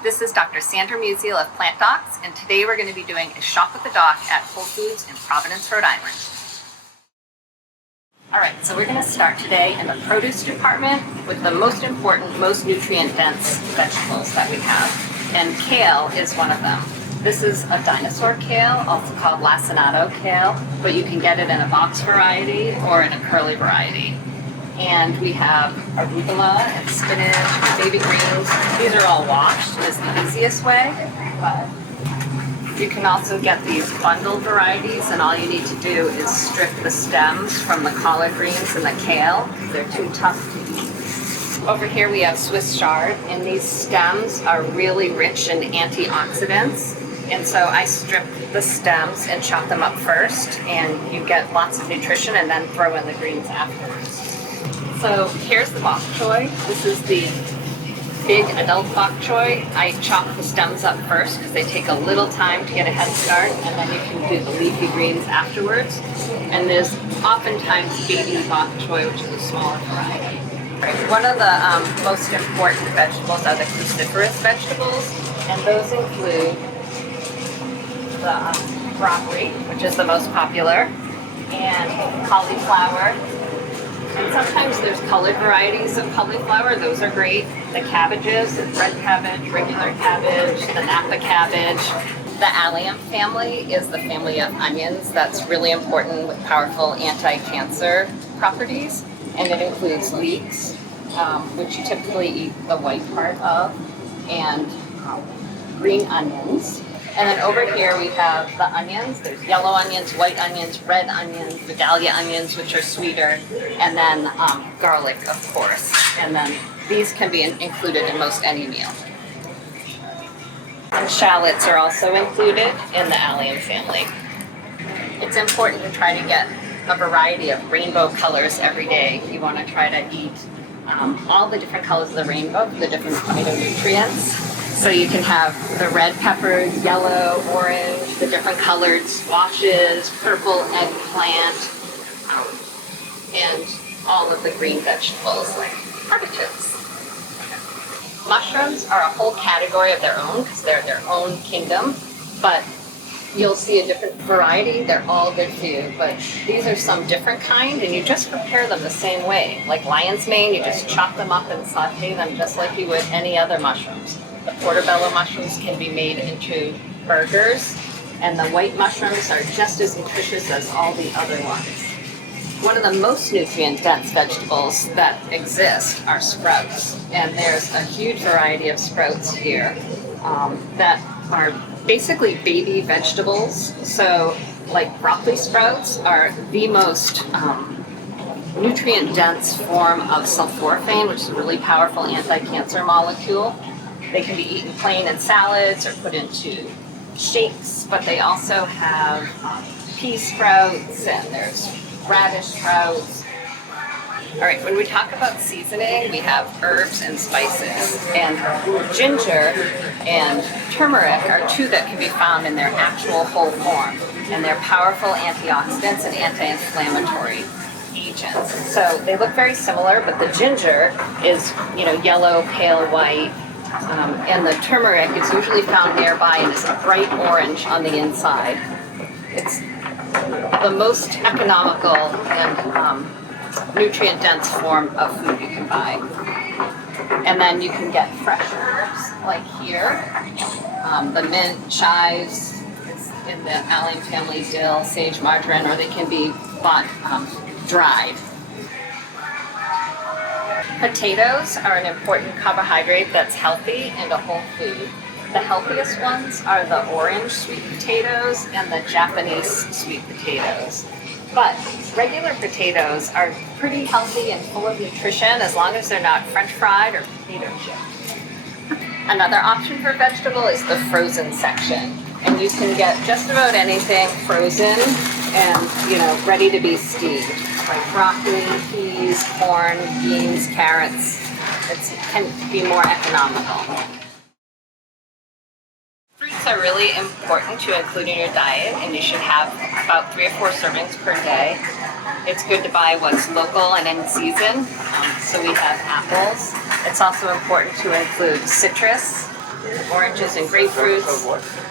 This is Dr. Sandra Musial of Plant Docs, and today we're going to be doing a shop with the doc at Whole Foods in Providence, Rhode Island. All right, so we're going to start today in the produce department with the most important, most nutrient-dense vegetables that we have, and kale is one of them. This is a dinosaur kale, also called lacinato kale, but you can get it in a box variety or in a curly variety. And we have arugula and spinach and baby greens. These are all washed is the easiest way, but you can also get these bundled varieties, and all you need to do is strip the stems from the collard greens and the kale. They're too tough to eat. Over here we have Swiss chard, and these stems are really rich in antioxidants. And so I strip the stems and chop them up first, and you get lots of nutrition, and then throw in the greens afterwards. So here's the bok choy. This is the big adult bok choy. I chop the stems up first because they take a little time to get a head start, and then you can do the leafy greens afterwards. And there's oftentimes baby bok choy, which is a smaller variety. One of the most important vegetables are the cruciferous vegetables, and those include the broccoli, which is the most popular, and cauliflower. And sometimes there's colored varieties of cauliflower. Those are great. The cabbages, the red cabbage, regular cabbage, the Napa cabbage. The allium family is the family of onions that's really important with powerful anti-cancer properties. And it includes leeks, which you typically eat the white part of, and green onions. And then over here we have the onions. There's yellow onions, white onions, red onions, Vidalia onions, which are sweeter, and then garlic, of course. And then these can be included in most any meal. And shallots are also included in the allium family. It's important to try to get a variety of rainbow colors every day. You want to try to eat all the different colors of the rainbow, the different phytonutrients. So you can have the red peppers, yellow, orange, the different colored squashes, purple eggplant, and all of the green vegetables like artichokes. Mushrooms are a whole category of their own because they're their own kingdom, but you'll see a different variety. They're all good too, but these are some different kind, and you just prepare them the same way. Like lion's mane, you just chop them up and saute them just like you would any other mushrooms. The portobello mushrooms can be made into burgers, and the white mushrooms are just as nutritious as all the other ones. One of the most nutrient-dense vegetables that exist are sprouts, and there's a huge variety of sprouts here that are basically baby vegetables. So, like broccoli sprouts are the most nutrient-dense form of sulforaphane, which is a really powerful anti-cancer molecule. They can be eaten plain in salads or put into shakes, but they also have pea sprouts, and there's radish sprouts. All right, when we talk about seasoning, we have herbs and spices, and ginger and turmeric are two that can be found in their actual whole form, and they're powerful antioxidants and anti-inflammatory agents. So they look very similar, but the ginger is, yellow, pale white. And the turmeric is usually found nearby and is a bright orange on the inside. It's the most economical and nutrient-dense form of food you can buy. And then you can get fresh herbs, like here. The mint, chives, it's in the allium family, dill, sage, marjoram, or they can be bought dried. Potatoes are an important carbohydrate that's healthy and a whole food. The healthiest ones are the orange sweet potatoes and the Japanese sweet potatoes. But regular potatoes are pretty healthy and full of nutrition as long as they're not French fried or potato chipped. Another option for vegetable is the frozen section. And you can get just about anything frozen and, ready to be steamed. Like broccoli, peas, corn, beans, carrots. It can be more economical. Fruits are really important to include in your diet, and you should have about 3 or 4 servings per day. It's good to buy what's local and in season. So we have apples. It's also important to include citrus, oranges and grapefruits,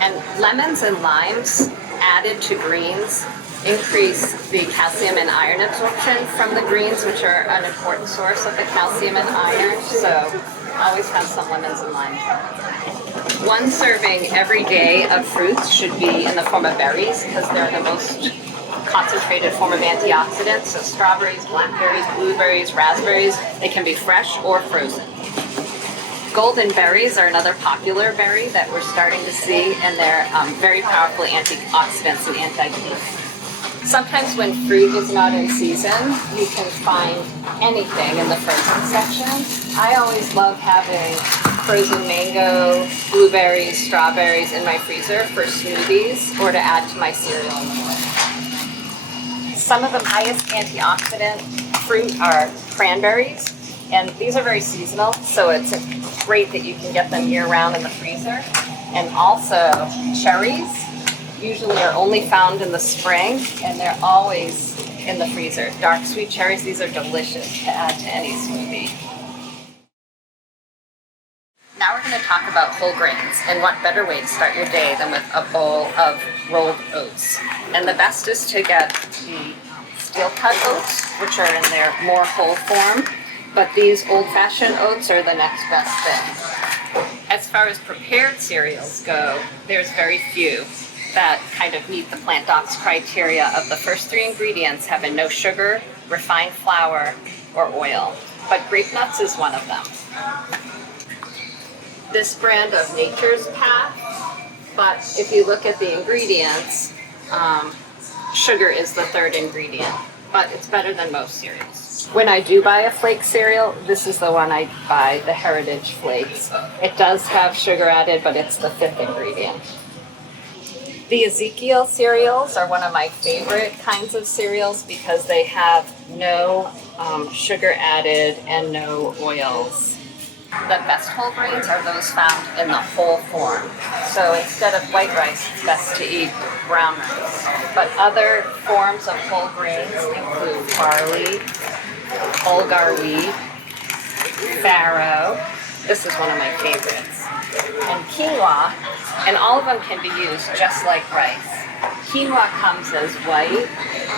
and lemons and limes added to greens increase the calcium and iron absorption from the greens, which are an important source of the calcium and iron. So always have some lemons and limes. One serving every day of fruits should be in the form of berries because they're the most concentrated form of antioxidants. So strawberries, blackberries, blueberries, raspberries, they can be fresh or frozen. Golden berries are another popular berry that we're starting to see, and they're very powerful antioxidants and anti-heat. Sometimes when fruit is not in season, you can find anything in the frozen section. I always love having frozen mango, blueberries, strawberries in my freezer for smoothies or to add to my cereal in the morning. Some of the highest antioxidant fruit are cranberries, and these are very seasonal, so it's great that you can get them year-round in the freezer. And also cherries usually are only found in the spring, and they're always in the freezer. Dark sweet cherries, these are delicious to add to any smoothie. Now we're going to talk about whole grains, and what better way to start your day than with a bowl of rolled oats. And the best is to get the steel-cut oats, which are in their more whole form, but these old-fashioned oats are the next best thing. As far as prepared cereals go, there's very few that kind of meet the Plant Docs criteria of the first three ingredients having no sugar, refined flour, or oil. But grape nuts is one of them. This brand of Nature's Path, but if you look at the ingredients, sugar is the third ingredient, but it's better than most cereals. When I do buy a flake cereal, this is the one I buy, the Heritage Flakes. It does have sugar added, but it's the fifth ingredient. The Ezekiel cereals are one of my favorite kinds of cereals because they have no sugar added and no oils. The best whole grains are those found in the whole form. So instead of white rice, it's best to eat brown rice. But other forms of whole grains include barley, bulgur wheat, farro. This is one of my favorites. And quinoa, and all of them can be used just like rice. Quinoa comes as white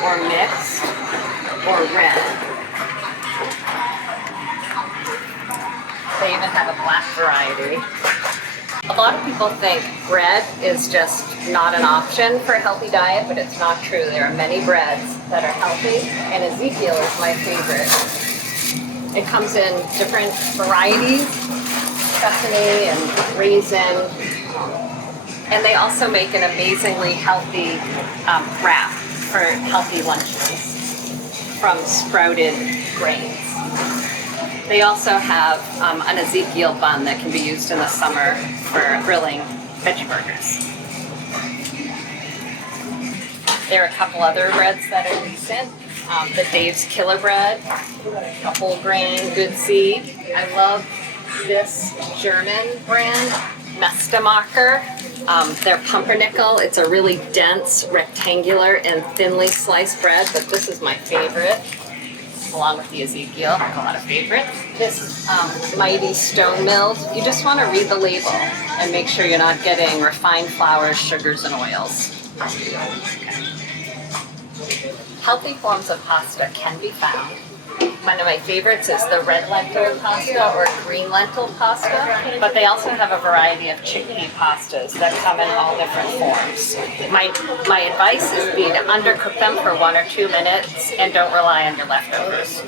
or mixed or red. They even have a black variety. A lot of people think bread is just not an option for a healthy diet, but it's not true. There are many breads that are healthy, and Ezekiel is my favorite. It comes in different varieties, sesame and raisin, and they also make an amazingly healthy wrap for healthy lunches from sprouted grains. They also have an Ezekiel bun that can be used in the summer for grilling veggie burgers. There are a couple other breads that are decent. The Dave's Killer Bread, a whole grain, good seed. I love this German brand, Mestemacher. They're pumpernickel. It's a really dense, rectangular, and thinly sliced bread, but this is my favorite, along with the Ezekiel. I have a lot of favorites. This Mighty Stone Milled, you just want to read the label and make sure you're not getting refined flours, sugars, and oils. Healthy forms of pasta can be found. One of my favorites is the red lentil pasta or green lentil pasta, but they also have a variety of chickpea pastas that come in all different forms. My advice is be to undercook them for 1 or 2 minutes and don't rely on your leftovers.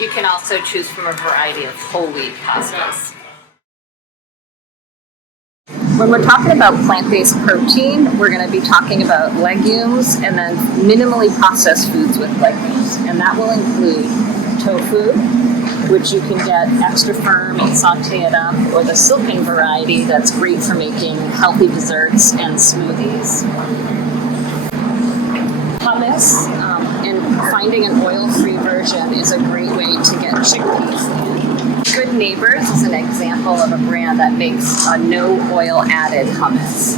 You can also choose from a variety of whole wheat pastas. When we're talking about plant-based protein, we're going to be talking about legumes and then minimally processed foods with legumes. And that will include tofu, which you can get extra firm and saute it up, or the silken variety that's great for making healthy desserts and smoothies. Hummus, and finding an oil-free version is a great way to get chickpeas. Good Neighbors is an example of a brand that makes a no oil added hummus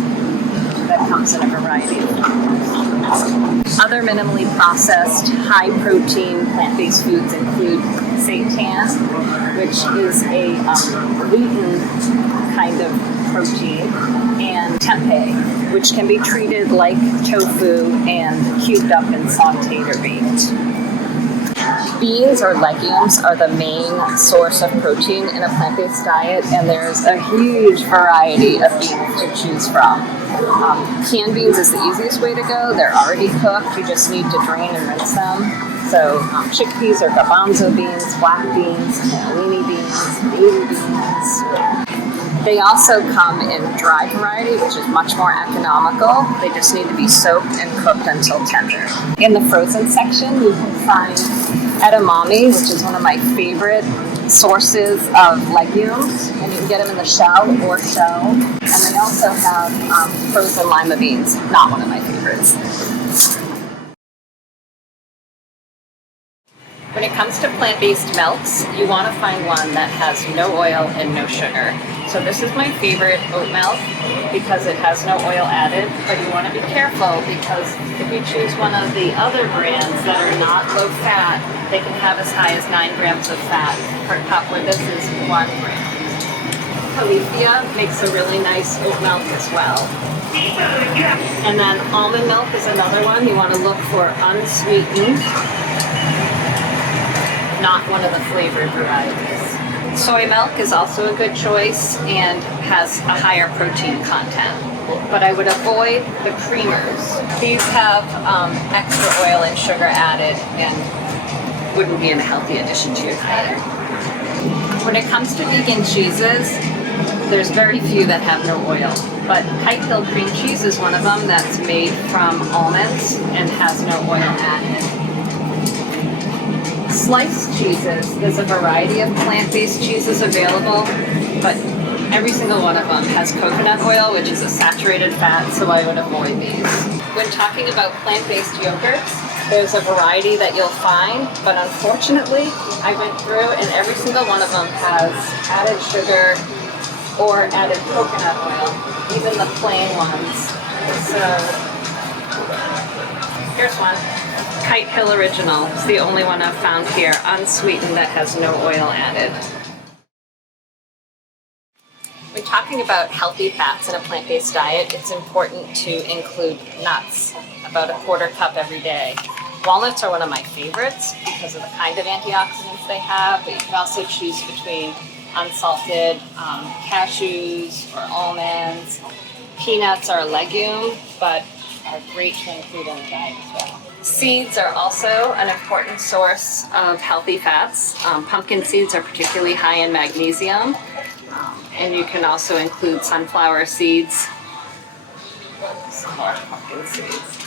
that comes in a variety of forms. Other minimally processed, high-protein plant-based foods include seitan, which is a gluten kind of protein, and tempeh, which can be treated like tofu and cubed up and sauteed or baked. Beans or legumes are the main source of protein in a plant-based diet, and there's a huge variety of beans to choose from. Canned beans is the easiest way to go. They're already cooked. You just need to drain and rinse them. So chickpeas or garbanzo beans, black beans, cannellini beans, baby beans. They also come in dry variety, which is much more economical. They just need to be soaked and cooked until tender. In the frozen section, you can find edamame, which is one of my favorite sources of legumes, and you can get them in the shell or shell. And they also have frozen lima beans, not one of my favorites. When it comes to plant-based milks, you want to find one that has no oil and no sugar. So this is my favorite oat milk because it has no oil added, but you want to be careful because if you choose one of the other brands that are not low fat, they can have as high as 9 grams of fat per cup, where this is 1 gram. Califia makes a really nice oat milk as well. And then almond milk is another one. You want to look for unsweetened, not one of the flavored varieties. Soy milk is also a good choice and has a higher protein content, but I would avoid the creamers. These have extra oil and sugar added and wouldn't be a healthy addition to your diet. When it comes to vegan cheeses, there's very few that have no oil, but Kite Hill cream cheese is one of them that's made from almonds and has no oil added. Sliced cheeses, there's a variety of plant-based cheeses available, but every single one of them has coconut oil, which is a saturated fat, so I would avoid these. When talking about plant-based yogurts, there's a variety that you'll find, but unfortunately, I went through and every single one of them has added sugar or added coconut oil, even the plain ones. So, here's one. Kite Hill Original. It's the only one I've found here, unsweetened, that has no oil added. When talking about healthy fats in a plant-based diet, it's important to include nuts, about a 1/4 cup every day. Walnuts are one of my favorites because of the kind of antioxidants they have, but you can also choose between unsalted cashews or almonds. Peanuts are a legume, but are great to include in the diet as well. Seeds are also an important source of healthy fats. Pumpkin seeds are particularly high in magnesium, and you can also include sunflower seeds. Some more pumpkin seeds.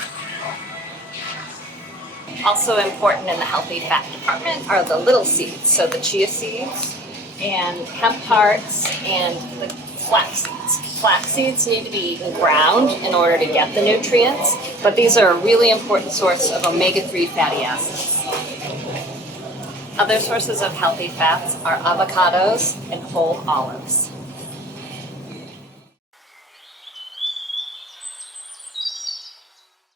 Also important in the healthy fat department are the little seeds, so the chia seeds and hemp hearts and the flax seeds. Flax seeds need to be eaten ground in order to get the nutrients, but these are a really important source of omega-3 fatty acids. Other sources of healthy fats are avocados and whole olives.